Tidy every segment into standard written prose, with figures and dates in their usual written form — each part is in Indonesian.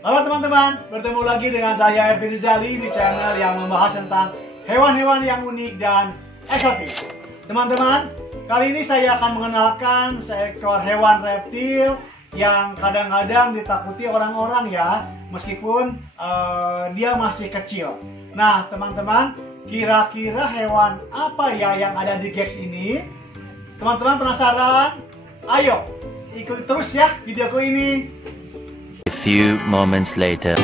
Halo teman-teman, bertemu lagi dengan saya Ervin Rizali di channel yang membahas tentang hewan-hewan yang unik dan eksotis. Teman-teman, kali ini saya akan mengenalkan seekor hewan reptil yang kadang-kadang ditakuti orang-orang ya, meskipun dia masih kecil. Nah teman-teman, kira-kira hewan apa ya yang ada di Gex ini? Teman-teman penasaran? Ayo, ikuti terus ya videoku ini. Few moments later.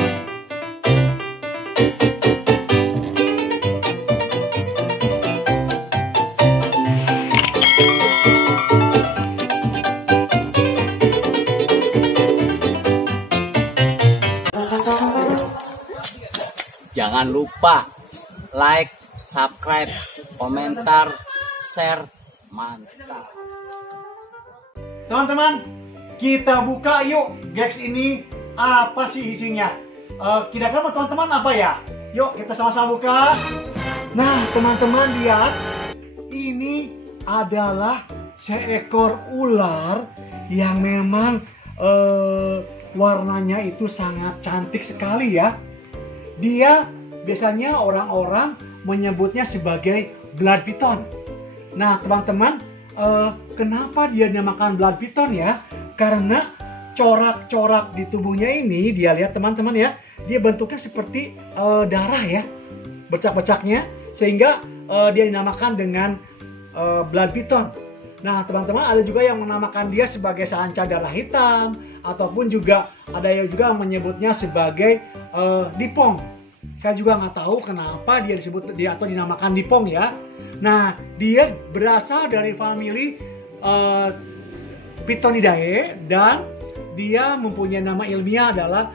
Jangan lupa like, subscribe, komentar, share, mantap. Teman-teman, kita buka yuk Gex ini. Apa sih isinya? Kira-kira teman-teman apa ya? Yuk kita sama-sama buka. Nah teman-teman lihat, ini adalah seekor ular yang memang warnanya itu sangat cantik sekali ya. Dia biasanya orang-orang menyebutnya sebagai blood python. Nah teman-teman, kenapa dia dinamakan blood python ya? Karena corak-corak di tubuhnya ini, dia lihat teman-teman ya, dia bentuknya seperti darah ya, bercak-bercaknya, sehingga dia dinamakan dengan blood python. Nah teman-teman, ada juga yang menamakan dia sebagai sanca darah hitam, ataupun juga ada yang juga menyebutnya sebagai dipong. Saya juga nggak tahu kenapa dia disebut atau dinamakan dipong ya. Nah dia berasal dari famili Pythonidae dan dia mempunyai nama ilmiah adalah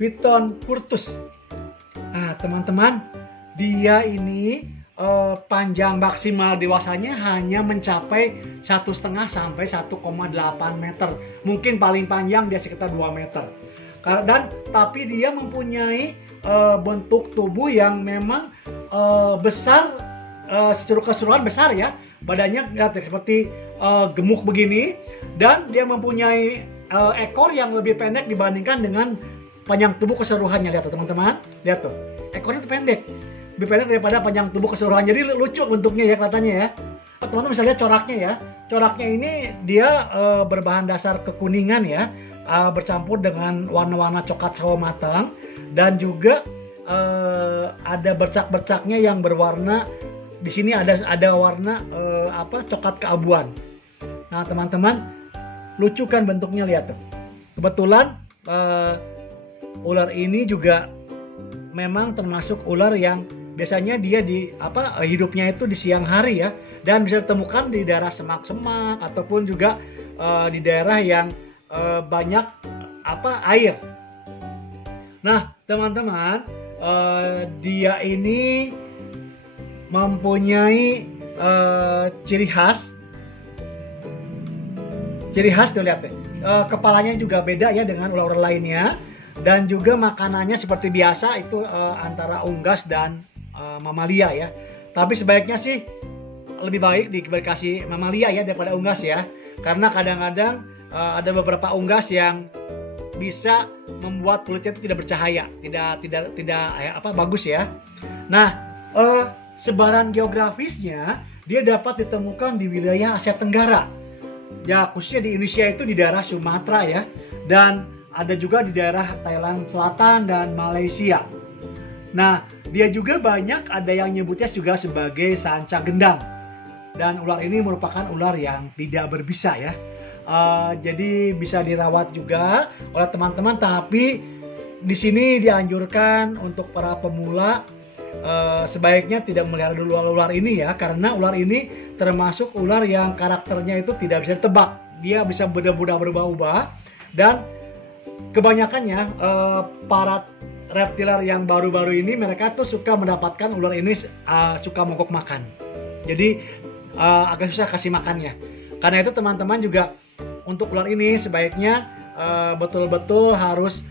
Python curtus. Nah teman-teman, dia ini panjang maksimal dewasanya hanya mencapai 1,5 sampai 1,8 meter. Mungkin paling panjang dia sekitar 2 meter. Dan tapi dia mempunyai bentuk tubuh yang memang besar, secara keseluruhan besar ya. Badannya seperti gemuk begini, dan dia mempunyai ekor yang lebih pendek dibandingkan dengan panjang tubuh keseluruhannya. Lihat tuh teman-teman, lihat tuh, ekornya tuh pendek, lebih pendek daripada panjang tubuh keseluruhan. Jadi lucu bentuknya ya, kelihatannya ya. Teman-teman bisa lihat coraknya ya. Coraknya ini dia berbahan dasar kekuningan ya, bercampur dengan warna-warna coklat sawo matang, dan juga ada bercak-bercaknya yang berwarna. Di sini ada warna coklat keabuan. Nah teman-teman, lucu kan bentuknya, lihat tuh. Kebetulan ular ini juga memang termasuk ular yang biasanya dia hidupnya itu di siang hari ya, dan bisa ditemukan di daerah semak-semak ataupun juga di daerah yang banyak air. Nah teman-teman, dia ini mempunyai ciri khas tuh, lihat deh. Kepalanya juga beda ya dengan ular-ular lainnya, dan juga makanannya seperti biasa itu antara unggas dan mamalia ya. Tapi sebaiknya sih lebih baik dikasih mamalia ya daripada unggas ya, karena kadang-kadang ada beberapa unggas yang bisa membuat kulitnya itu tidak bercahaya, tidak bagus ya. Nah sebaran geografisnya dia dapat ditemukan di wilayah Asia Tenggara. Ya khususnya di Indonesia itu di daerah Sumatera ya, dan ada juga di daerah Thailand Selatan dan Malaysia. Nah dia juga banyak ada yang nyebutnya juga sebagai sanca gendang, dan ular ini merupakan ular yang tidak berbisa ya. Jadi bisa dirawat juga oleh teman-teman, tapi di sini dianjurkan untuk para pemula sebaiknya tidak melihara dulu ular ini ya, karena ular ini termasuk ular yang karakternya itu tidak bisa ditebak. Dia bisa berubah-ubah, dan kebanyakannya para reptiler yang baru-baru ini mereka tuh suka mendapatkan ular ini suka mogok makan. Jadi agak susah kasih makannya. Karena itu teman-teman juga untuk ular ini sebaiknya betul-betul harus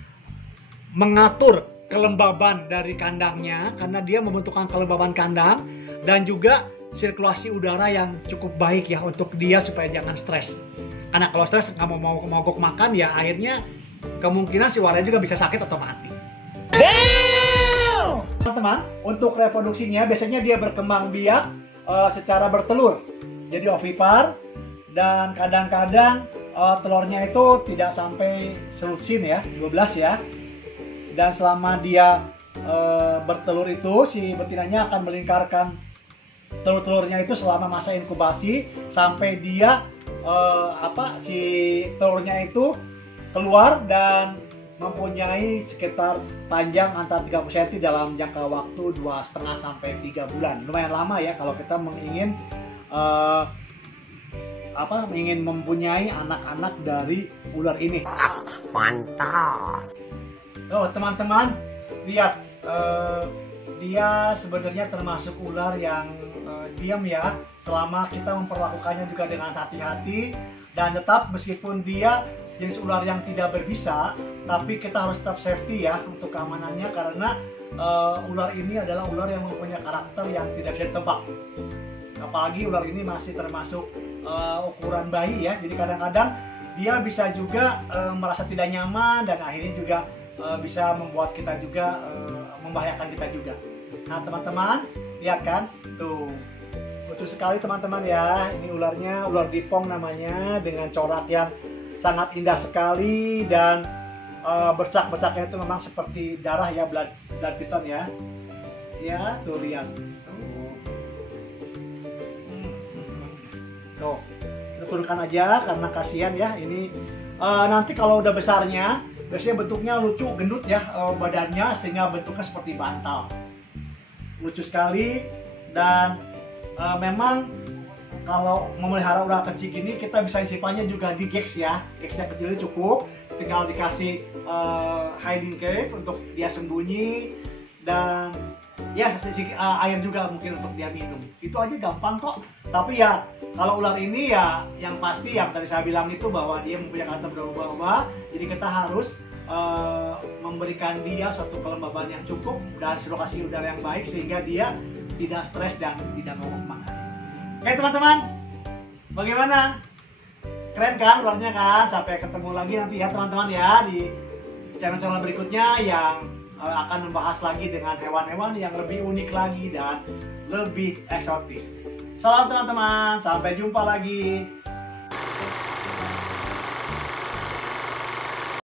mengatur kelembaban dari kandangnya, karena dia membutuhkan kelembaban kandang dan juga sirkulasi udara yang cukup baik ya untuk dia supaya jangan stres. Karena kalau stres nggak mau mogok makan ya akhirnya kemungkinan si ularnya juga bisa sakit atau mati. Teman-teman, untuk reproduksinya biasanya dia berkembang biak secara bertelur, jadi ovipar, dan kadang-kadang telurnya itu tidak sampai selusin ya, 12 ya. Dan selama dia bertelur itu, si betinanya akan melingkarkan telur-telurnya itu selama masa inkubasi sampai dia si telurnya itu keluar dan mempunyai sekitar panjang antara 30 cm dalam jangka waktu 2,5 sampai 3 bulan. Lumayan lama ya kalau kita ingin mempunyai anak-anak dari ular ini. Mantap. Oh, teman-teman, lihat dia sebenarnya termasuk ular yang diam ya, selama kita memperlakukannya juga dengan hati-hati, dan tetap meskipun dia jenis ular yang tidak berbisa, tapi kita harus tetap safety ya untuk keamanannya, karena ular ini adalah ular yang mempunyai karakter yang tidak bisa ditebak. Apalagi ular ini masih termasuk ukuran bayi ya, jadi kadang-kadang dia bisa juga merasa tidak nyaman dan akhirnya juga bisa membuat kita juga membahayakan kita juga. Nah teman-teman, lihat kan, tuh lucu sekali teman-teman ya. Ini ularnya, ular dipong namanya, dengan corak yang sangat indah sekali, dan bercak-bercaknya itu memang seperti darah ya, blood python ya. Ya, tuh lihat. Tuh, kita turunkan aja karena kasihan ya. Ini nanti kalau udah besarnya, biasanya bentuknya lucu, gendut ya badannya, sehingga bentuknya seperti bantal. Lucu sekali, dan memang kalau memelihara ular kecil gini, kita bisa simpannya juga di gex ya. Gexnya kecil cukup, tinggal dikasih hiding cave untuk dia sembunyi, dan ya air juga mungkin untuk dia minum. Itu aja gampang kok. Tapi ya kalau ular ini ya yang pasti yang tadi saya bilang itu, bahwa dia mempunyai karakter berubah-ubah. Jadi kita harus memberikan dia suatu kelembaban yang cukup dan sirkulasi udara yang baik, sehingga dia tidak stres dan tidak mogok makan. Oke teman-teman, bagaimana? Keren kan ularnya kan? Sampai ketemu lagi nanti ya teman-teman ya, di channel-channel berikutnya yang akan membahas lagi dengan hewan-hewan yang lebih unik lagi dan lebih eksotis. Salam teman-teman, sampai jumpa lagi.